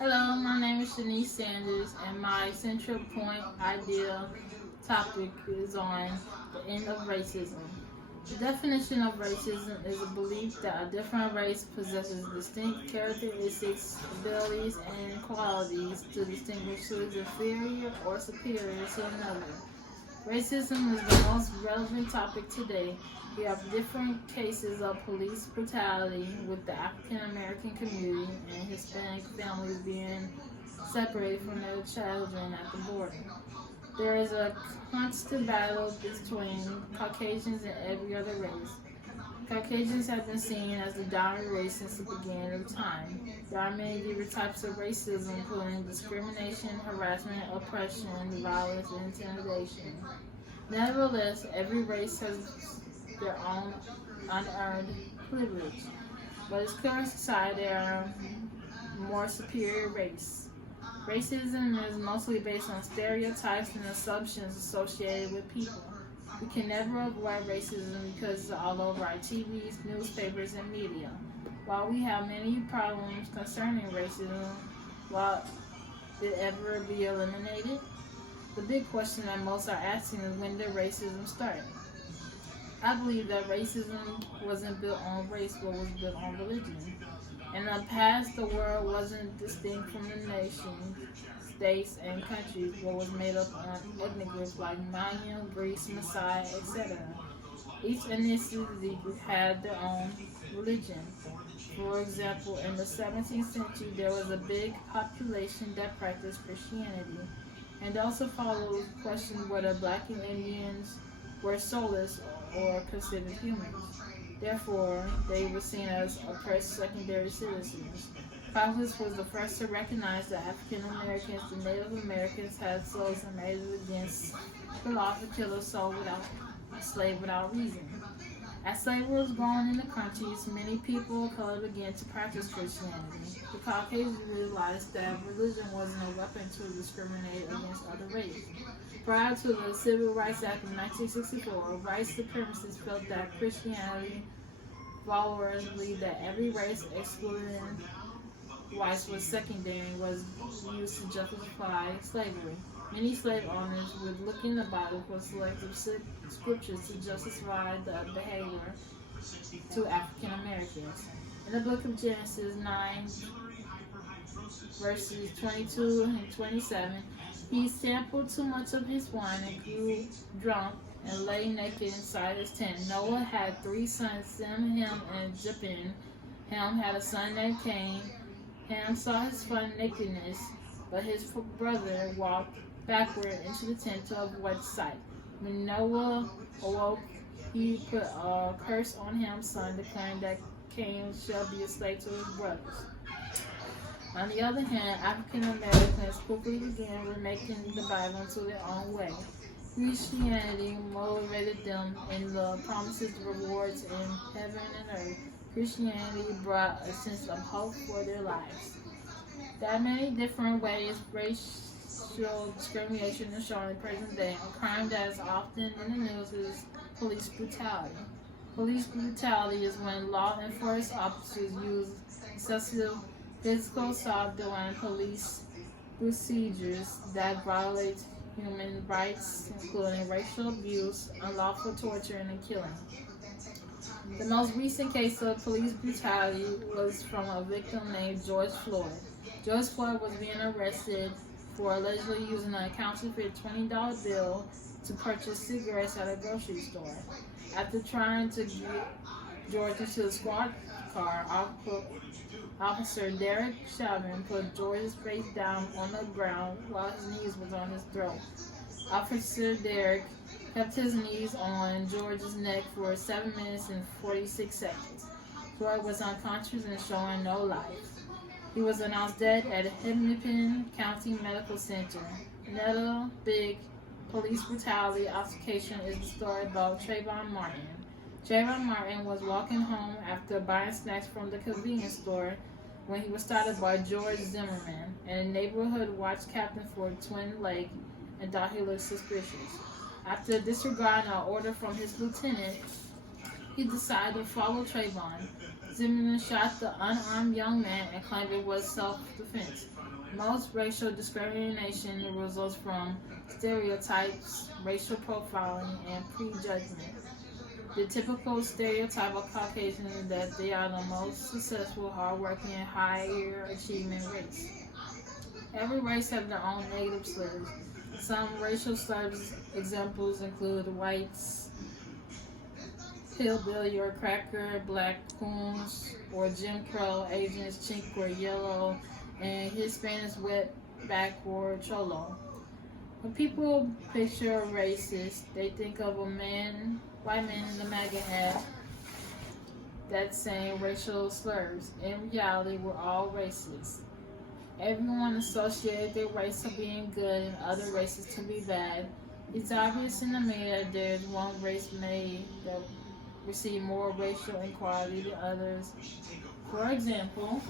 Hello, my name is Shanice Sanders, and my central point idea topic is on the end of racism. The definition of racism is a belief that a different race possesses distinct characteristics, abilities, and qualities to distinguish who is inferior or superior to another. Racism is the most relevant topic today. We have different cases of police brutality with the African American community and Hispanic families being separated from their children at the border. There is a constant battle between Caucasians and every other race. Caucasians have been seen as the dominant race since the beginning of time. There are many different types of racism, including discrimination, harassment, oppression, violence, and intimidation. Nevertheless, every race has their own unearned privilege, but it's clear in society there are more superior race. Racism is mostly based on stereotypes and assumptions associated with people. We can never avoid racism because it's all over our TVs, newspapers, and media. While we have many problems concerning racism, will it ever be eliminated? The big question that most are asking is, when did racism start? I believe that racism wasn't built on race, but was built on religion. In the past, the world wasn't distinct from the nations, states, and countries, but was made up of ethnic groups like Maya, Greece, Maasai, etc. Each ethnicity had their own religion. For example, in the 17th century, there was a big population that practiced Christianity, and also followed questioned whether black and Indians were soulless or considered humans. Therefore, they were seen as oppressed secondary citizens. Congress was the first to recognize that African Americans and Native Americans had souls and made it against the law to kill a soul without a slave without reason. As slavery was growing in the countries, many people of color began to practice Christianity. The Caucasians realized that religion wasn't a weapon to discriminate against other races. Prior to the Civil Rights Act of 1964, white supremacists felt that Christianity followers believed that every race, excluding whites, was secondary and was used to justify slavery. Many slave owners would look in the Bible for selective scriptures to justify the behavior to African Americans. In the book of Genesis 9, verses 22 and 27, he sampled too much of his wine and grew drunk and lay naked inside his tent. Noah had three sons, Sem, Ham, and Japheth. Ham had a son named Cain. Ham saw his friend's nakedness, but his brother walked backward into the tent to avoid sight. When Noah awoke, he put a curse on Ham's son, declaring that Cain shall be a slave to his brothers. On the other hand, African Americans quickly began remaking the Bible into their own way. Christianity motivated them in the promises of rewards in heaven and earth. Christianity brought a sense of hope for their lives. There are many different ways racial discrimination is shown in present day. A crime that is often in the news is police brutality. Police brutality is when law enforcement officers use excessive physical assault during police procedures that violate human rights, including racial abuse, unlawful torture, and killing. The most recent case of police brutality was from a victim named George Floyd. George Floyd was being arrested for allegedly using a counterfeit $20 bill to purchase cigarettes at a grocery store. After trying to get George into the squad car, Officer Derek Chauvin put George's face down on the ground while his knees was on his throat. Officer Derek kept his knees on George's neck for 7 minutes and 46 seconds. George was unconscious and showing no life. He was announced dead at Hennepin County Medical Center. Another big police brutality altercation is the story about Trayvon Martin. Trayvon Martin was walking home after buying snacks from the convenience store when he was started by George Zimmerman, and the neighborhood watch captain for Twin Lake and thought he looked suspicious. After disregarding an order from his lieutenant, he decided to follow Trayvon. misdemeanor shot the unarmed young man and claimed it was self-defense. Most racial discrimination results from stereotypes, racial profiling, and prejudgment. The typical stereotype of Caucasians is that they are the most successful, hardworking, and higher achievement race. Every race has their own negative slurs. Some racial slurs examples include whites, hillbilly or cracker, black coons or Jim Crow, Asians, chink or yellow, and Hispanics wetback or cholo. When people picture a racist, they think of a white man in the MAGA hat that's saying racial slurs. In reality, we're all racist. Everyone associates their race to being good and other races to be bad. It's obvious in the media that there's one race made that receive more racial equality than others. For example,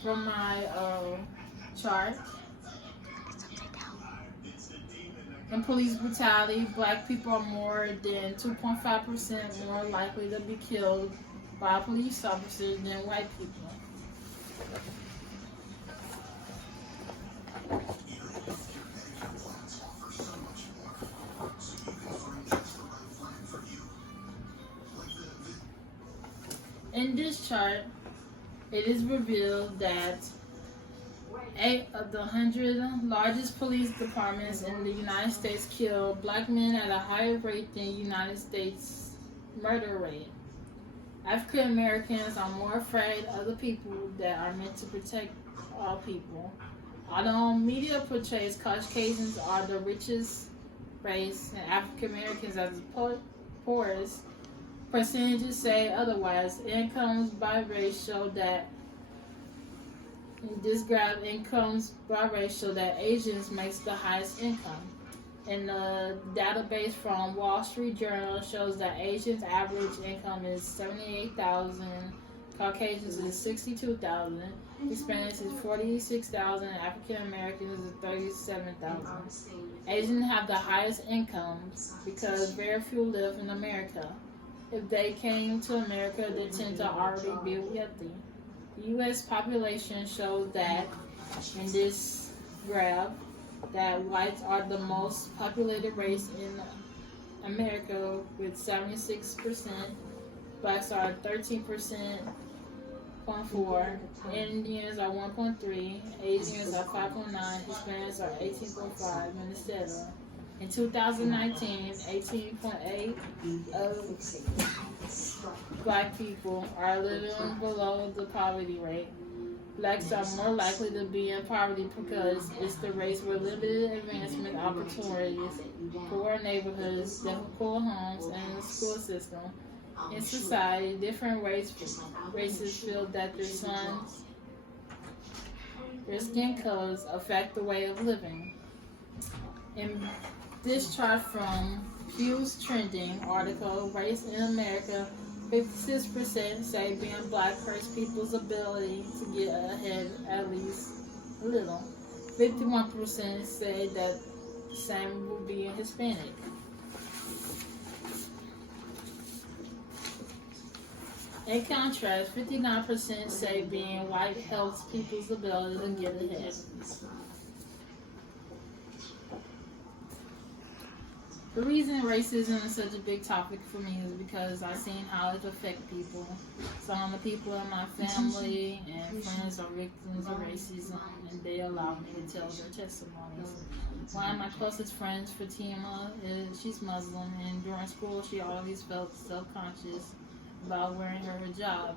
from my chart, in police brutality, black people are more than 2.5% more likely to be killed by police officers than white people. In this chart, it is revealed that 8 of the 100 largest police departments in the United States kill black men at a higher rate than the United States murder rate. African Americans are more afraid of the people that are meant to protect all people. Although media portrays Caucasians are the richest race and African Americans as the poorest, percentages say otherwise. Incomes by race show that this graph incomes by race show that Asians makes the highest income. And the database from Wall Street Journal shows that Asians' average income is $78,000, Caucasians is $62,000, Hispanics is $46,000, and African Americans is $37,000. Asians have the highest incomes because very few live in America. If they came to America, they tend to already be wealthy. The U.S. population shows that, in this graph, that whites are the most populated race in America with 76%, blacks are 13.4%, Indians are 1.3%, Asians are 5.9%, Hispanics are 18.5%, and etc. In 2019, 18.8% of black people are living below the poverty rate. Blacks are more likely to be in poverty because it's the race with limited advancement opportunities, poor neighborhoods, difficult homes, and the school system. In society, different races feel that their sons' skin colors affect the way of living. In this chart from Pew's Trending article, Race in America, 56% say being black hurts people's ability to get ahead at least a little. 51% say that the same will be Hispanic. In contrast, 59% say being white helps people's ability to get ahead. The reason racism is such a big topic for me is because I've seen how it affects people. Some of the people in my family and friends are victims of racism, and they allow me to tell their testimonies. One of my closest friends, Fatima, she's Muslim, and during school she always felt self-conscious about wearing her hijab.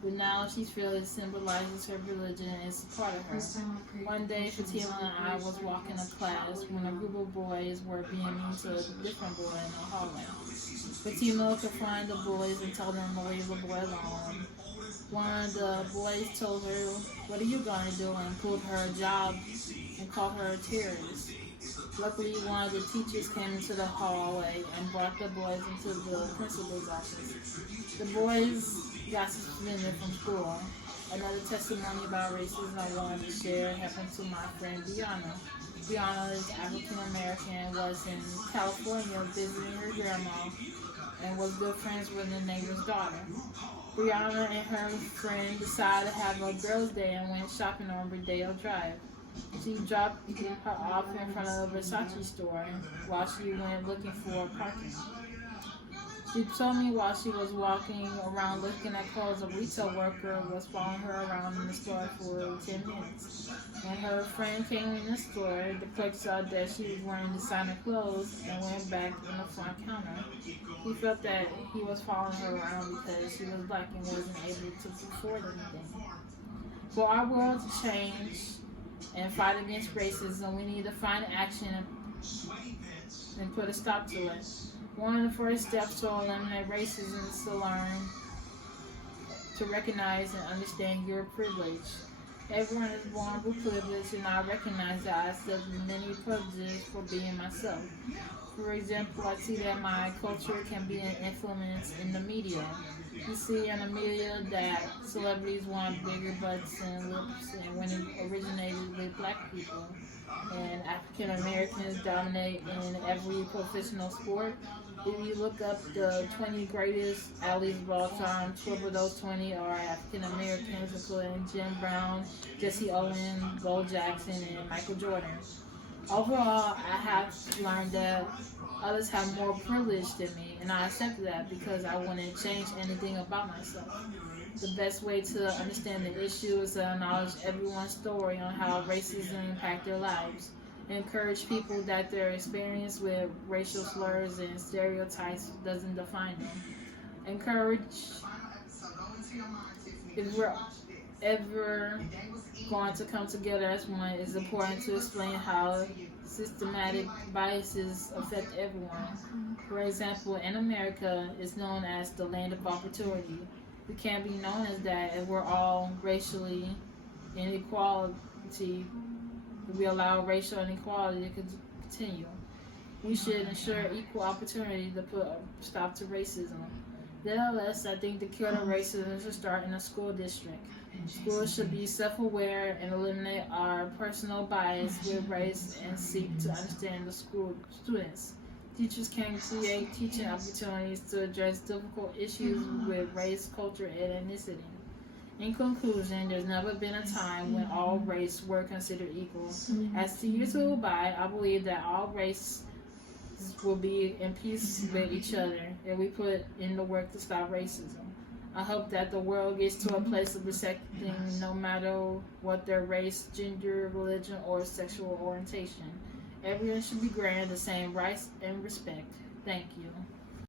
But now she feels it symbolizes her religion and it's a part of her. One day, Fatima and I was walking to class when a group of boys were being mean to a different boy in the hallway. Fatima confronted the boys and told them to leave the boy alone. One of the boys told her, "What are you going to do?" and pulled her hijab and called her a terrorist. Luckily, one of the teachers came into the hallway and brought the boys into the principal's office. The boys got suspended from school. Another testimony about racism I wanted to share happened to my friend Diana. Brianna is African American, was in California visiting her grandma, and was good friends with the neighbor's daughter. Brianna and her friend decided to have a girls' day and went shopping on Rodeo Drive. She dropped her off in front of a Versace store while she went looking for parking. She told me while she was walking around looking at clothes, a retail worker was following her around in the store for 10 minutes. When her friend came in the store, the clerk saw that she was wearing designer clothes and went back in the front counter. He felt that he was following her around because she was black and wasn't able to afford anything. For our world to change and fight against racism, we need to find action and put a stop to it. One of the first steps to eliminate racism is to learn to recognize and understand your privilege. Everyone is born with privilege, and I recognize that I accept many privileges for being myself. For example, I see that my culture can be an influence in the media. You see in the media that celebrities want bigger butts and lips, and when it originated with black people. And African Americans dominate in every professional sport. If you look up the 20 greatest athletes of all time, 12 of those 20 are African Americans, including Jim Brown, Jesse Owens, Bo Jackson, and Michael Jordan. Overall, I have learned that others have more privilege than me, and I accept that because I wouldn't change anything about myself. The best way to understand the issue is to acknowledge everyone's story on how racism impacts their lives. Encourage people that their experience with racial slurs and stereotypes doesn't define them. Encourage, if we're ever going to come together as one, it's important to explain how systematic biases affect everyone. For example, in America, it's known as the land of opportunity. We can't be known as that if we're all racially inequality. If we allow racial inequality to continue, we should ensure equal opportunity to put a stop to racism. Nevertheless, I think the cure to racism should start in the school district. Schools should be self-aware and eliminate our personal bias with race and seek to understand the school students. Teachers can create teaching opportunities to address difficult issues with race, culture, and ethnicity. In conclusion, there's never been a time when all races were considered equal. As the years go by, I believe that all races will be in peace with each other if we put in the work to stop racism. I hope that the world gets to a place of accepting no matter what their race, gender, religion, or sexual orientation. Everyone should be granted the same rights and respect. Thank you.